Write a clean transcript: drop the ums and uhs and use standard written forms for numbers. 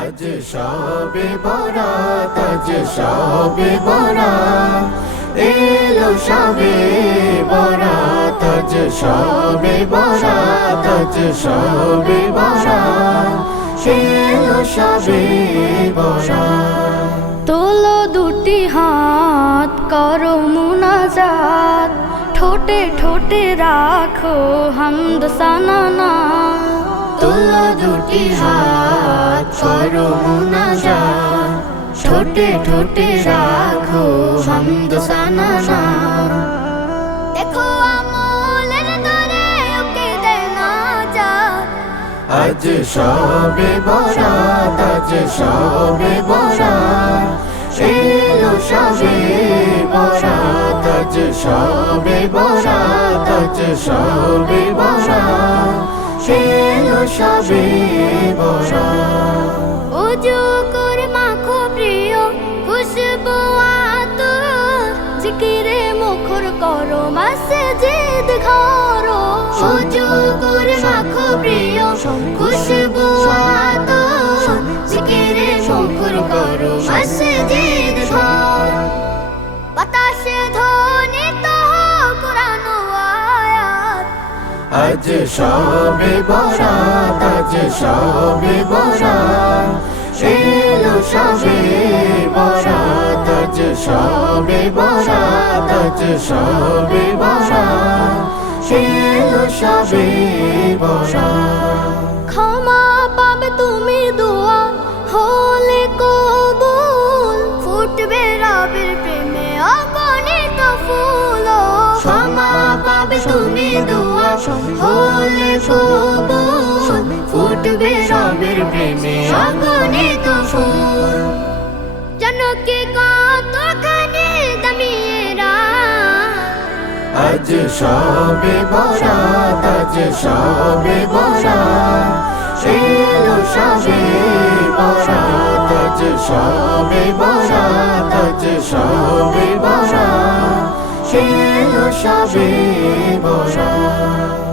আজ শবে বরাত, আজ শবে বরাত, এলো শবে বরাত, আজ শবে বরাত, আজ শবে বরাত, এলো শবে বরাত। তোলো দুটি হাত করো মুনাজাত, ঠোঁটে ঠোঁটে রাখো হামদ সানা। তোলো দুটি হাত করো মুনাজাত, ঠোঁটে ঠোঁটে রাখো হামদ সানা। দেখো আমলের দরে ওকে দেনা যাত, আজ শবে বরাত, আজ শবে বরাত, এলো শবে বরাত, আজ শবে বরাত, আজ শবে বরাত, এলো শবে বরাত। ওযু করে মাখো প্রিয় খুশবু আতর, জিকিরে মুখর করো মসজিদ ঘর। ওযু করে মাখো প্রিয় খুশবু আতর, জিকিরে মুখর করো মসজিদ ঘর। বাতাসে ধ্বনিত কুরআন আয়াত, আজ শবে বরাত, আজ শবে বরাত, এলো শবে বরাত, আজ শবে বরাত, আজ শবে বরাত, এলো শবে বরাত। ক্ষমা পাবে তুমি দোয়া হলে কবুল, ফুটবে রবের প্রেমে অগণিত ফুল। ক্ষমা পাবে তুমি দোয়া হলে কবুল, ফুটবে রবের প্রেমে অগণিত ফুল। জনকে কতখানি দামিয়েরা, আজ শবে বরাত, আজ শবে বরাত, এলো শবে বরাত, আজ শবে বরাত, আজ শবে বরাত, এলো শবে বরাত।